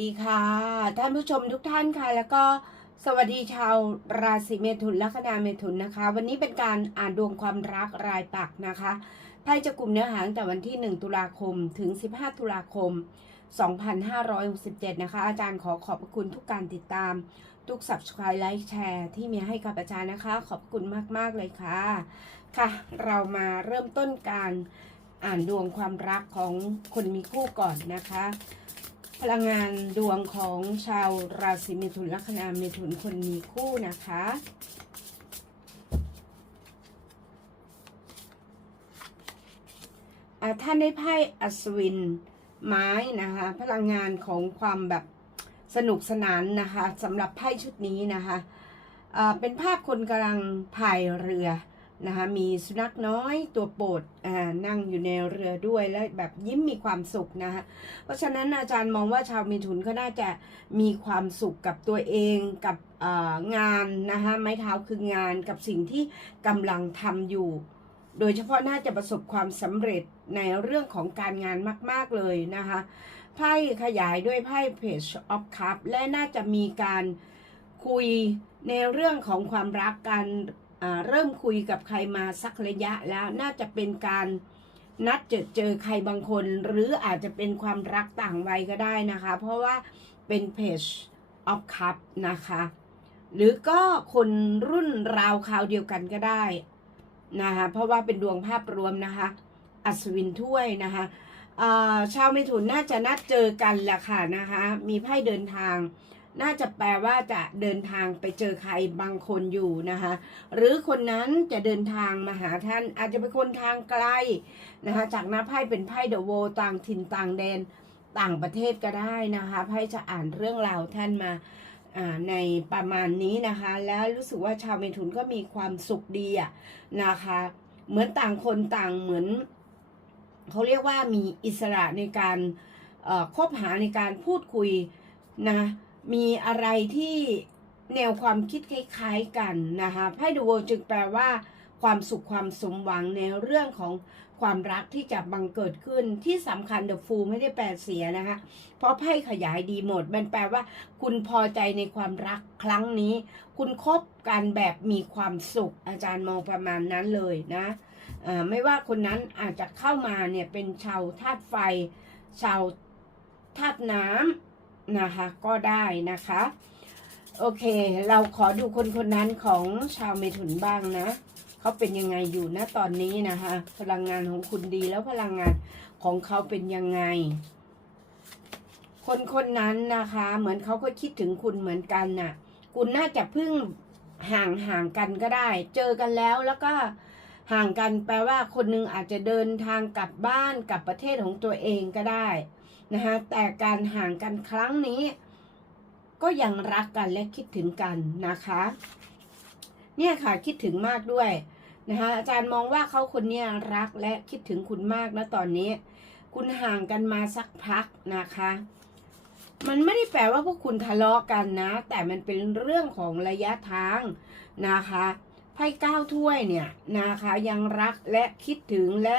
ดีค่ะ ท่านผู้ชมทุกท่านค่ะ แล้วก็สวัสดีชาวราศีเมถุนและคณาเมถุนนะคะ วันนี้เป็นการอ่านดวงความรักรายปักนะคะไพ่จะกลุ่มเนื้อหาตั้งแต่วันที่ 1 ตุลาคมถึง 15 ตุลาคม 2567 นะคะ อาจารย์ขอขอบพระคุณทุกการติดตาม ทุก subscribe ไลค์แชร์ที่มีให้กับอาจารย์นะคะ ขอบคุณมาก ๆ เลยค่ะ ค่ะ เรามาเริ่มต้นการอ่านดวงความรักของคนมีคู่ก่อนนะคะ พลังงานดวงของชาวราศีเมถุนลัคนาเมถุนคนมีคู่นะคะ ท่านได้ไพ่อัศวินไม้นะคะ พลังงานของความแบบสนุกสนานนะคะสำหรับไพ่ชุดนี้นะคะเป็นภาพคนกำลังพายเรือ นะคะมีสุนัขน้อยตัวโปรดอ่านั่งอยู่ในเรือด้วยและแบบยิ้มมีความสุขนะคะเพราะฉะนั้นอาจารย์มองว่าชาวมีถุนก็น่าจะมีความสุขกับตัวเองกับงานนะคะไม้เท้าคืองานกับสิ่งที่กำลังทำอยู่ โดยเฉพาะน่าจะประสบความสำเร็จในเรื่องของการงานมาก ๆเลยนะคะไพ่ขยายด้วยไพ่ Page of Cup และน่าจะมีการคุยในเรื่องของความรักการ เริ่มคุยกับใครมาสักระยะแล้วน่าจะเป็นการนัดเจอเจอใครบางคน หรืออาจจะเป็นความรักต่างวัยก็ได้นะคะ เพราะว่าเป็นเพจ of cup นะคะ หรือก็คนรุ่นราวคราวเดียวกันก็ได้นะคะเพราะว่าเป็นดวงภาพรวมนะคะ อัศวินถ้วยนะคะชาวเมถุนน่าจะนัดเจอกันแหละค่ะนะคะ มีไพ่เดินทาง น่าจะแปลว่าจะเดินทางไปเจอใครบางคนอยู่นะคะ หรือคนนั้นจะเดินทางมาหาท่าน อาจจะเป็นคนทางไกลนะคะ จากน้าไพ่เป็นไพ่เดอะโวต่างถิ่นต่างแดนต่างประเทศก็ได้นะคะไพ่จะอ่านเรื่องราวท่านมาในประมาณนี้นะคะ แล้วรู้สึกว่าชาวเมถุนก็มีความสุขดีอะนะคะ เหมือนต่างคนต่างเหมือนเขาเรียกว่ามีอิสระในการเอ่อคบหาในการพูดคุยนะ มีอะไรที่แนวความคิดคล้ายๆกันนะคะไพ่ดอะโวจึงแปลว่า ความสุขความสมหวังในเรื่องของความรักที่จะบังเกิดขึ้นที่สำคัญเดอะฟูไม่ได้แปลเสียนะคะ เพราะไพ่ขยายดีหมด มันแปลว่า คุณพอใจในความรักครั้งนี้ คุณคบกันแบบมีความสุข อาจารย์มองประมาณนั้นเลยนะไม่ว่าคนนั้นอาจจะเข้ามาเนี่ยเป็นชาวธาตุไฟ ชาวธาตุน้ำ นะคะก็ได้นะคะ โอเค เราขอดูคนคนนั้นของชาวเมถุนบ้างนะเขาเป็นยังไงอยู่นะตอนนี้นะคะ พลังงานของคุณดีแล้วพลังงานของเขาเป็นยังไง คนคนนั้นนะคะ เหมือนเขาก็คิดถึงคุณเหมือนกันน่ะ คุณน่าจะเพิ่งห่างห่างกันก็ได้ เจอกันแล้วแล้วก็ห่างกันแปลว่าคนหนึงอาจจะเดินทางกลับบ้านกลับประเทศของตัวเองก็ได้ นะคะแต่การห่างกันครั้งนี้ ก็ยังรักกันและคิดถึงกันนะคะ เนี่ยค่ะคิดถึงมากด้วยนะคะอาจารย์มองว่าเขาคนนี้รักและคิดถึงคุณมากนะตอนนี้ คุณห่างกันมาสักพักนะคะ มันไม่ได้แปลว่าพวกคุณทะเลาะกันนะ แต่มันเป็นเรื่องของระยะทางนะคะไพ่เก้าถ้วยเนี่ยนะคะยังรักและคิดถึงและ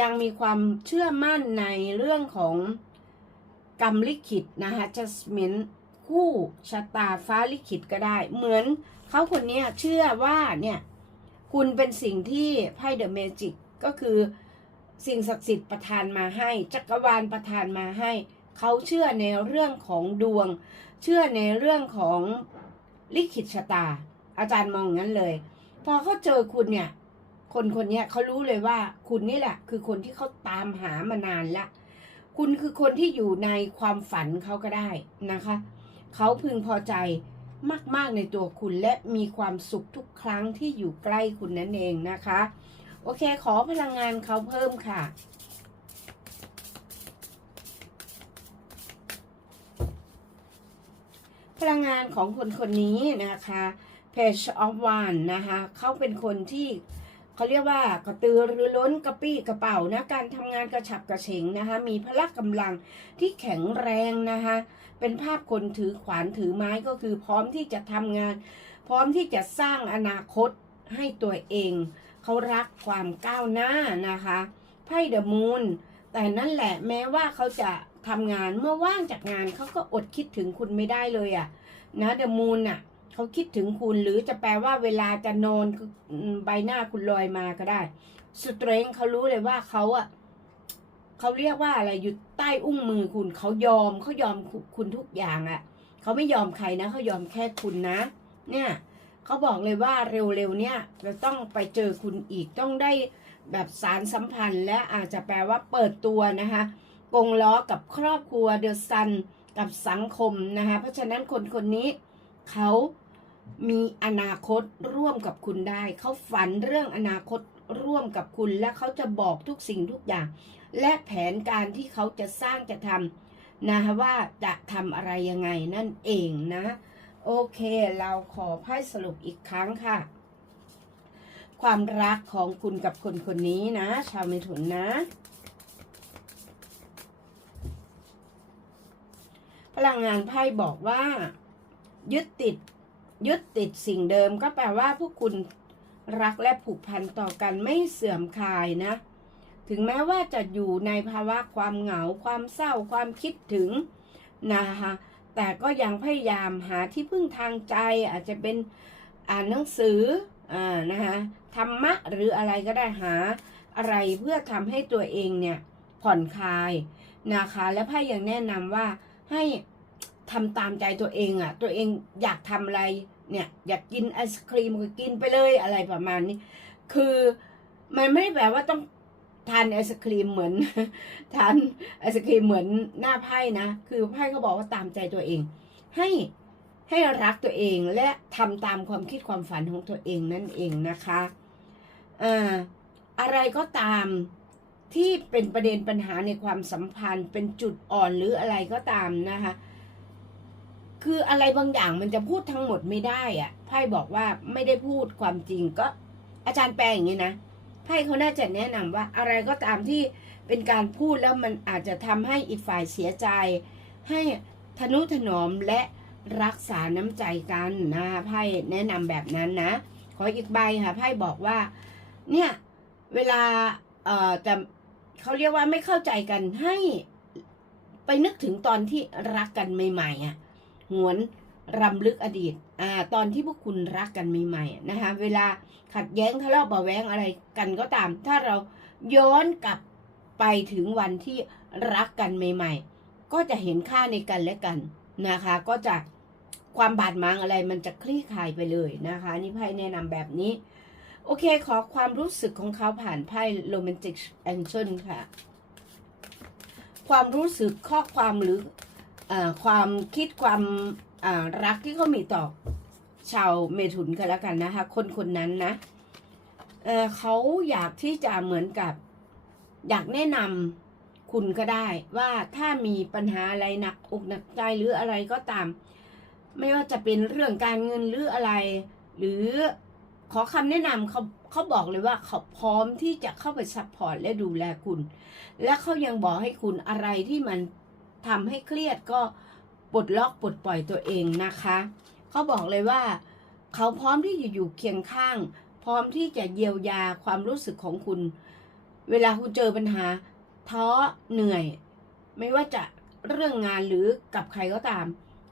ยังมีความเชื่อมั่นในเรื่องของ กรรมลิขิตนะคะจัสมินคู่ชะตาฟ้าลิขิตก็ได้ เหมือนเขาคนนี้เชื่อว่าเนี่ยคุณเป็นสิ่งที่ไพ่เดอะเมจิกก็คือสิ่งศักดิ์สิทธิ์ประทานมาให้ จักรวาลประทานมาให้ เขาเชื่อในเรื่องของดวง เชื่อในเรื่องของลิขิตชะตา อาจารย์มองงั้นเลย พอเขาเจอคุณเนี่ย คนคนนี้เขารู้เลยว่าคุณนี่แหละ คือคนที่เขาตามหามานานละ คุณคือคนที่อยู่ในความฝันเขาก็ได้นะคะ เขาพึงพอใจมาก ๆ ในตัวคุณและมีความสุขทุกครั้งที่อยู่ใกล้คุณนั่นเองนะคะ โอเค ขอพลังงานเขาเพิ่มค่ะ พลังงานของคนคนนี้นะคะ Page of One นะคะ เขาเป็นคนที่ เขาเรียกว่ากระตือรือร้นกระปี้กระเป๋านะการทำงานกระฉับกระเฉงนะคะ มีพละกำลังที่แข็งแรงนะคะ เป็นภาพคนถือขวานถือไม้ก็คือพร้อมที่จะทำงาน พร้อมที่จะสร้างอนาคตให้ตัวเอง เขารักความก้าวหน้านะคะไพ่เดอะมูนแต่นั่นแหละแม้ว่าเขาจะทำงานเมื่อว่างจากงานเขาก็อดคิดถึงคุณไม่ได้เลยอะ่ะนะเดอะมูนอะ เขาคิดถึงคุณ หรือจะแปลว่าเวลาจะนอนคือใบหน้าคุณลอยมาก็ได้สเตรงเขารู้เลยว่าเขาอะเขาเรียกว่าอะไรอยู่ใต้อุ้งมือคุณเขายอมเขายอมคุณทุกอย่างอะเขาไม่ยอมใครนะเขายอมแค่คุณนะ เนี่ยเขาบอกเลยว่าเร็วๆเนี่ยจะต้องไปเจอคุณอีกต้องได้แบบสารสัมพันธ์ และอาจจะแปลว่าเปิดตัวนะคะกงล้อกับครอบครัวเดอะซันกับสังคมนะคะเพราะฉะนั้นคนคนนี้เขา มีอนาคตร่วมกับคุณได้ เขาฝันเรื่องอนาคตร่วมกับคุณ และเขาจะบอกทุกสิ่งทุกอย่าง และแผนการที่เขาจะสร้างจะทำนะคะว่าจะทำอะไรยังไงนั่นเองนะ โอเคเราขอไพ่สรุปอีกครั้งค่ะ ความรักของคุณกับคนคนนี้นะ ชาวเมถุนนะพลังงานไพ่บอกว่า ยึดติด ยึดติดสิ่งเดิมก็แปลว่าพวกคุณรักและผูกพันต่อกันไม่เสื่อมคลายนะ ถึงแม้ว่าจะอยู่ในภาวะความเหงา ความเศร้า ความคิดถึงนะคะแต่ก็ยังพยายามหาที่พึ่งทางใจอาจจะเป็นอ่านหนังสืออ่านะคะธรรมะหรืออะไรก็ได้หาอะไรเพื่อทำให้ตัวเองเนี่ยผ่อนคลายนะคะและไพ่ยังแนะนำว่าให้ ทำตามใจตัวเองอะ่ะ ตัวเองอยากทำอะไรเนี่ย อยากกินไอศครีมก็กินไปเลยอะไรประมาณนี้ คือมันไม่ได้แปลว่าต้องทานไอศครีมเหมือนทานไอศครีมเหมือนหน้าไพ่นะ คือไพ่เขาบอกว่าตามใจตัวเอง ให้ให้รักตัวเองและทำตามความคิดความฝันของตัวเองนั่นเองนะคะอ่าอะไรก็ตามที่เป็นประเด็นปัญหาในความสัมพันธ์ เป็นจุดอ่อนหรืออะไรก็ตามนะคะ คืออะไรบางอย่างมันจะพูดทั้งหมดไม่ได้อะไพ่บอกว่าไม่ได้พูดความจริงก็ อาจารย์แปลอย่างนี้นะไพ่เขาน่าจะแนะนำว่าอะไรก็ตามที่เป็นการพูดแล้วมันอาจจะทำให้อีกฝ่ายเสียใจ ให้ทนุถนอมและรักษาน้ำใจกันนะไพ่แนะนำแบบนั้นนะ ขออีกใบค่ะไพ่บอกว่า เนี่ยเวลาเอ่อจะเขาเรียกว่าไม่เข้าใจกันให้ ไปนึกถึงตอนที่รักกันใหม่ๆอะ หวนรำลึกอดีต อ่า ตอนที่พวกคุณรักกันใหม่ๆนะคะ เวลาขัดแย้งทะเลาะเบาแวงอะไรกันก็ตาม ถ้าเราย้อนกลับไปถึงวันที่รักกันใหม่ ๆ ก็จะเห็นค่าในกันและกันนะคะ ก็จะความบาดหมางอะไรมันจะคลี่คลายไปเลยนะคะ นี่ไพ่แนะนำแบบนี้ โอเค ขอความรู้สึกของเขาผ่านไพ่โรแมนติกแองเจิลค่ะ ความรู้สึกข้อความหรือ ความคิดความรักที่เขามีต่อชาวเมถุนกันแล้วกันนะคะ คนคนนั้นนะเเขาอยากที่จะเหมือนกับ อยากแนะนำคุณก็ได้ ว่าถ้ามีปัญหาอะไรหนักอกหนักใจหรืออะไรก็ตาม ไม่ว่าจะเป็นเรื่องการเงินหรืออะไร หรือขอคำแนะนำเขาเขาบอกเลยว่าเขาพร้อมที่จะเข้าไปซัพพอร์ตและดูแลคุณ และเขายังบอกให้คุณอะไรที่มัน ทำให้เครียดก็ปลดล็อกปลดปล่อยตัวเองนะคะเขาบอกเลยว่า เขาพร้อมที่จะอยู่เคียงข้าง พร้อมที่จะเยียวยาความรู้สึกของคุณ เวลาคุณเจอปัญหา ท้อเหนื่อย ไม่ว่าจะเรื่องงานหรือกับใครก็ตาม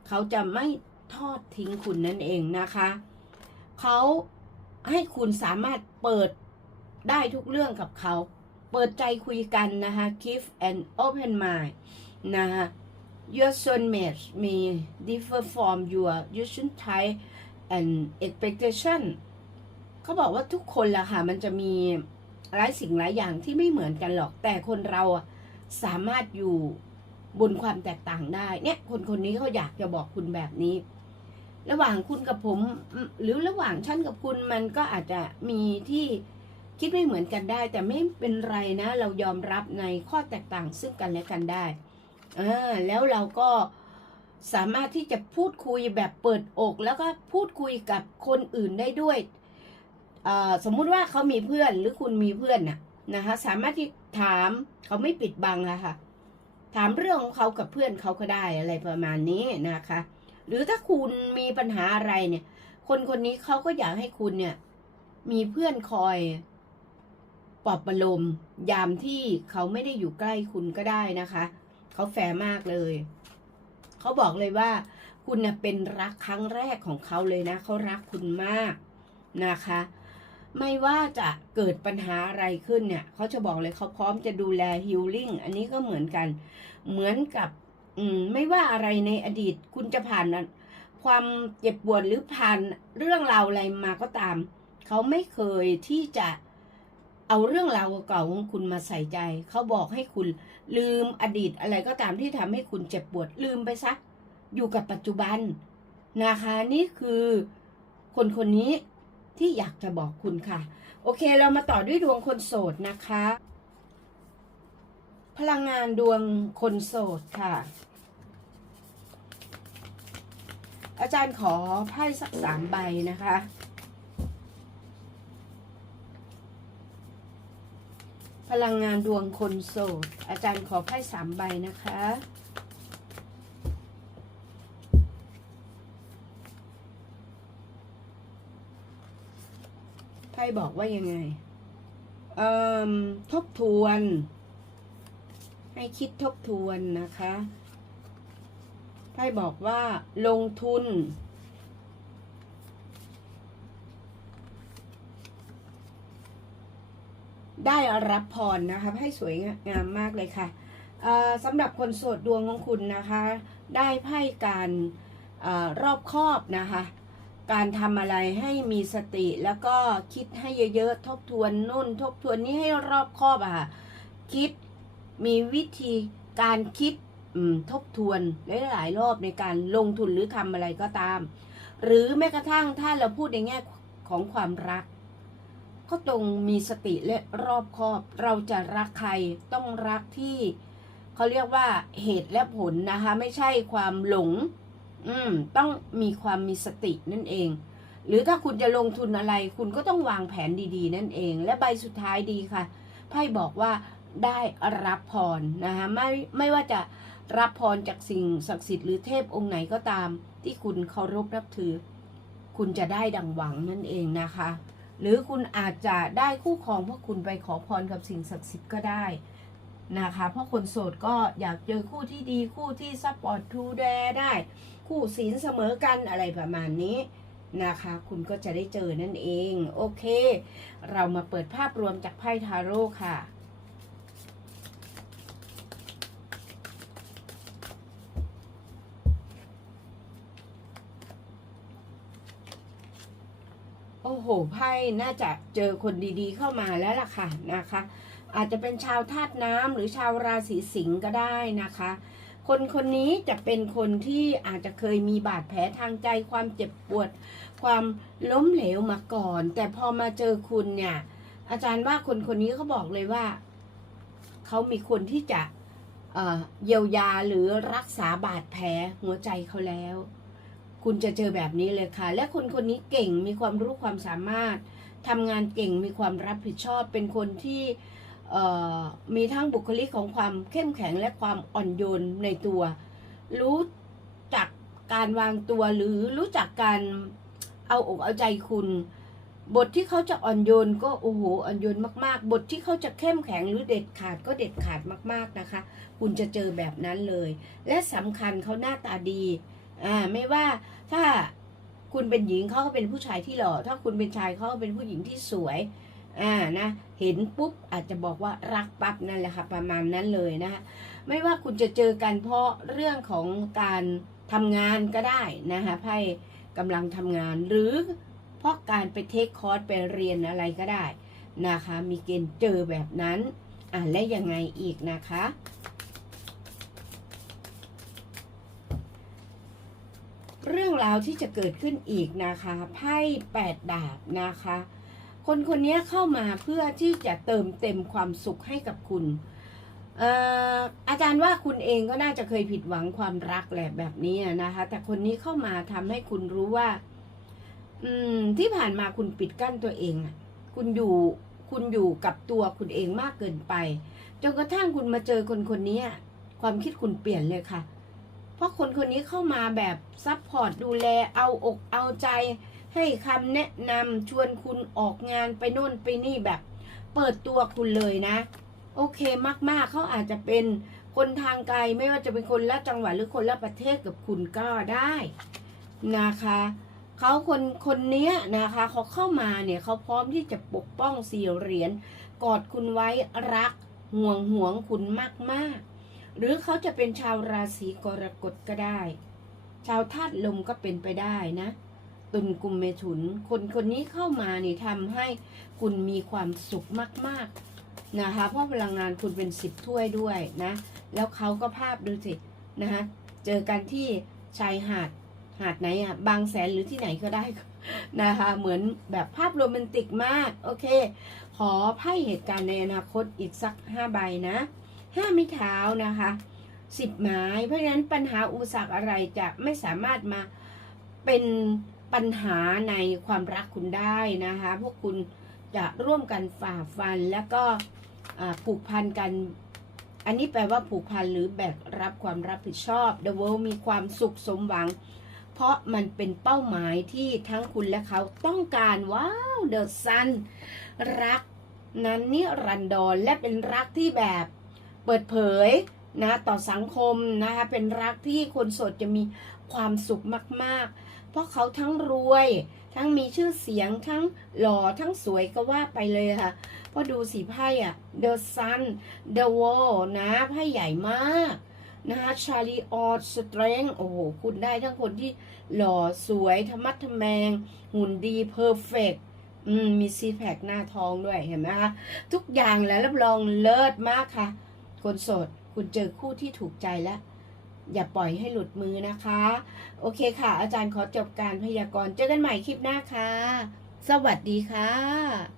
เขาจะไม่ทอดทิ้งคุณนั่นเองนะคะ เขาให้คุณสามารถเปิดได้ทุกเรื่องกับเขา เปิดใจคุยกันนะคะ keep an open mind นะคะ your soulmate may differ from your usual type and expectation เขาบอกว่าทุกคนละค่ะ มันจะมีหลายสิ่งหลายอย่างที่ไม่เหมือนกันหรอก แต่คนเราสามารถอยู่บนความแตกต่างได้ เนี่ย คนคนนี้เขาอยากจะบอกคุณแบบนี้ ระหว่างคุณกับผม หรือระหว่างฉันกับคุณมันก็อาจจะมีที่คิดไม่เหมือนกันได้ แต่ไม่เป็นไรนะ เรายอมรับในข้อแตกต่างซึ่งกันและกันได้ อ่าแล้วเราก็สามารถที่จะพูดคุยแบบเปิดอก แล้วก็พูดคุยกับคนอื่นได้ด้วยสมมุติว่าเขามีเพื่อนหรือคุณมีเพื่อนน่ะนะคะสามารถที่ถามเขาไม่ปิดบังอะค่ะ ถามเรื่องของเขากับเพื่อนเขาก็ได้อะไรประมาณนี้นะคะ หรือถ้าคุณมีปัญหาอะไรเนี่ย คนคนนี้เขาก็อยากให้คุณเนี่ย มีเพื่อนคอยปลอบประโลมยามที่เขาไม่ได้อยู่ใกล้คุณก็ได้นะคะ เขาแฟร์มากเลย เขาบอกเลยว่า คุณเป็นรักครั้งแรกของเขาเลยนะ เขารักคุณมากนะคะ ไม่ว่าจะเกิดปัญหาอะไรขึ้นเนี่ย เขาจะบอกเลยเขาพร้อมจะดูแลฮิลลิ่ง อันนี้ก็เหมือนกัน เหมือนกับมไม่ว่าอะไรในอดีต คุณจะผ่านความเจ็บปวดหรือผ่านเรื่องราวอะไรมาก็ตาม เขาไม่เคยที่จะ เอาเรื่องราวเก่าของคุณมาใส่ใจ เขาบอกให้คุณลืมอดีตอะไรก็ตามที่ทำให้คุณเจ็บปวดลืมไปซะ อยู่กับปัจจุบันนะคะนี่คือคนคนนี้ที่อยากจะบอกคุณค่ะ โอเคเรามาต่อด้วยดวงคนโสดนะคะ พลังงานดวงคนโสดค่ะ อาจารย์ขอไพ่สักสามใบนะคะ พลังงานดวงคนโสด อาจารย์ขอไพ่สามใบนะคะ ไพ่บอกว่ายังไง เอ่อ ทบทวน ให้คิดทบทวนนะคะ ไพ่บอกว่าลงทุน ได้รับพรนะคะให้สวยงามมากเลยค่ะสำหรับคนโสดดวงของคุณนะคะ ได้ไพ่การอรอบคอบนะคะ การทำอะไรให้มีสติแล้วก็คิดให้เยอะๆทบทวนนู่น ทบทวนนี้ให้รอบคอบอะค่ะคิดมีวิธีการคิดทบทวนหลายๆรอบในการลงทุนหรือทำอะไรก็ตาม หรือแม้กระทั่งถ้าเราพูดในแง่ของความรัก ก็ตรงมีสติและรอบคอบ เราจะรักใครต้องรักที่เขาเรียกว่าเหตุและผลนะคะ ไม่ใช่ความหลง อืม ต้องมีความมีสตินั่นเอง หรือถ้าคุณจะลงทุนอะไร คุณก็ต้องวางแผนดี ๆ นั่นเอง และใบสุดท้ายดีค่ะไพ่บอกว่าได้รับพรนะคะไม่ไม่ว่าจะรับพรจากสิ่งศักดิ์สิทธิ์หรือเทพองค์ไหนก็ตาม ที่คุณเคารพนับถือ คุณจะได้ดังหวังนั่นเองนะคะ หรือคุณอาจจะได้คู่ครองเพราะคุณไปขอพรกับสิ่งศักดิ์สิทธิ์ก็ได้นะคะ เพราะคนโสดก็อยากเจอคู่ที่ดีคู่ที่ซัพพอร์ตทูแดได้ คู่ศีลเสมอกันอะไรประมาณนี้นะคะ คุณก็จะได้เจอนั่นเอง โอเค เรามาเปิดภาพรวมจากไพ่ทาโร่ค่ะ หไพ่น่าจะเจอคนดีๆเข้ามาแล้วล่ะค่ะนะคะ อาจจะเป็นชาวธาตุน้ำหรือชาวราศีสิงห์ก็ได้นะคะ คนคนนี้จะเป็นคนที่อาจจะเคยมีบาดแผลทางใจความเจ็บปวด ความล้มเหลวมาก่อน แต่พอมาเจอคุณเนี่ย อาจารย์ว่าคนคนนี้เขาบอกเลยว่าเขามีคนที่จะเอ่อเยียวยาหรือรักษาบาดแผลหัวใจเขาแล้ว คุณจะเจอแบบนี้เลยค่ะ และคนคนนี้เก่งมีความรู้ความสามารถทำงานเก่งมีความรับผิดชอบ เป็นคนที่มีทั้งบุคลิกของความเข้มแข็งและความอ่อนโยนในตัว รู้จักการวางตัวหรือรู้จักการเอาอกเอาใจคุณ บทที่เขาจะอ่อนโยนก็โอ้โหอ่อนโยนมากๆ บทที่เขาจะเข้มแข็งหรือเด็ดขาดก็เด็ดขาดมากๆนะคะ คุณจะเจอแบบนั้นเลย และสำคัญเขาหน้าตาดี อ่าไม่ว่าถ้าคุณเป็นหญิงเขาก็เป็นผู้ชายที่หล่อถ้าคุณเป็นชายเขาก็เป็นผู้หญิงที่สวยอ่านะเห็นปุ๊บอาจจะบอกว่ารักปั๊บนั่นแหละค่ะประมาณนั้นเลยนะคะไม่ว่าคุณจะเจอกันเพราะเรื่องของการทำงานก็ได้นะคะไพ่กำลังทำงานหรือเพราะการไปเทคคอร์สไปเรียนอะไรก็ได้นะคะ มีเกณฑ์เจอแบบนั้นอะและยังไงอีกนะคะ เรื่องราวที่จะเกิดขึ้นอีกนะคะไพ่แปดดาบนะคะ คนคนนี้เข้ามาเพื่อที่จะเติมเต็มความสุขให้กับคุณเอ่อาจารย์ว่าคุณเองก็น่าจะเคยผิดหวังความรักแหละแบบนี้นะคะ แต่คนนี้เข้ามาทำให้คุณรู้ว่า อืม ที่ผ่านมาคุณปิดกั้นตัวเองคุณอยู่ คุณอยู่กับตัวคุณเองมากเกินไปจนกระทั่งคุณมาเจอคนคนนี้ความคิดคุณเปลี่ยนเลยค่ะ เพราะคนคนนี้เข้ามาแบบซัพพอร์ตดูแลเอาอกเอาใจ ให้คำแนะนำชวนคุณออกงานไปโน่นไปนี่แบบ เปิดตัวคุณเลยนะ โอเคมากๆเขาอาจจะเป็นคนทางไกลไม่ว่าจะเป็นคนละจังหวัดหรือคนละประเทศกับคุณก็ได้นะคะเขาคนคนนี้นะคะเขาเข้ามาเนี่ยเขาพร้อมที่จะปกป้องสี่เหรียญกอดคุณไว้รักห่วงห่วงคุณมากๆ หรือเขาจะเป็นชาวราศีกรกฎก็ได้ ชาวธาตุลมก็เป็นไปได้นะตุลกุมเมถุน คนคนนี้เข้ามานี่ทำให้คุณมีความสุขมากๆนะคะ เพราะพลังงานคุณเป็นสิบถ้วยด้วยนะ แล้วเขาก็ภาพดูสินะคะเจอกันที่ชายหาดหาดไหนอะบางแสนหรือที่ไหนก็ได้นะคะเหมือนแบบภาพโรแมนติกมาก โอเค ขอไพ่เหตุการณ์ในอนาคตอีกสักห้าใบนะ ห้าไม้เท้านะคะสิบไม้ เพราะฉะนั้นปัญหาอุปสรรคอะไรจะไม่สามารถมาเป็นปัญหาในความรักคุณได้นะคะ พวกคุณจะร่วมกันฝ่าฟันแล้วก็ผูกพันกัน อันนี้แปลว่าผูกพันหรือแบกรับความรับผิดชอบ The World มีความสุขสมหวัง เพราะมันเป็นเป้าหมายที่ทั้งคุณและเขาต้องการว้าว The Sun รักนั้นนิรันดรและเป็นรักที่แบบ เปิดเผยนะต่อสังคมนะคะเป็นรักที่คนโสดจะมีความสุขมาก ๆ เพราะเขาทั้งรวย ทั้งมีชื่อเสียงทั้งหล่อทั้งสวยก็ว่าไปเลยค่ะ เพราะดูสีไพ่อะ The Sun The Wall นะไพ่ใหญ่มากนะคะชาลีออดสเตรนโอ้โห คุณได้ทั้งคนที่หล่อสวยธรรมัดทแมง หุ่นดีเพอร์เฟกอืมมีซีแพคหน้าท้องด้วยเห็นไหมคะ ทุกอย่างแล้วรับรองเลิศมากค่ะ คนโสดคุณเจอคู่ที่ถูกใจแล้ว อย่าปล่อยให้หลุดมือนะคะ โอเคค่ะ อาจารย์ขอจบการพยากรณ์เจอกันใหม่คลิปหน้าค่ะ สวัสดีค่ะ